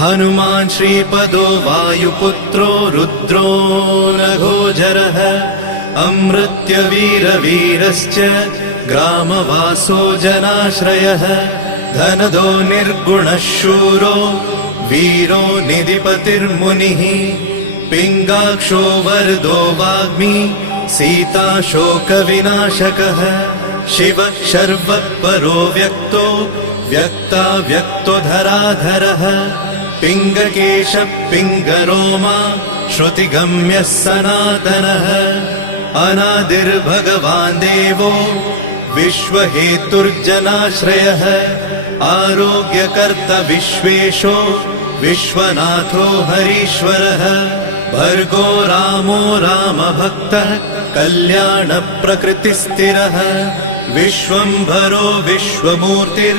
हनुमान् श्रीपदो वायुपुत्रो रुद्रो नघोजरः अमृत्यवीरवीरश्च ग्रामवासो जनाश्रयः धनदो निर्गुणः शूरो वीरो निधिपतिर्मुनिः पिङ्गाक्षो वरदो वाग्मी सीता शोकविनाशकः शिवः शर्वः परो व्यक्तो व्यक्तो धराधरः पिङ्गकेशः पिङ्गरोमा श्रुतिगम्यः सनातनः अनादिर्भगवान् देवो विश्वहेतुर्जनाश्रयः आरोग्यकर्ता विश्वेशो विश्वनाथो हरीश्वरः भर्गो रामो रामभक्तः कल्याणप्रकृतिस्थिरः विश्वम्भरो विश्वमूर्तिर्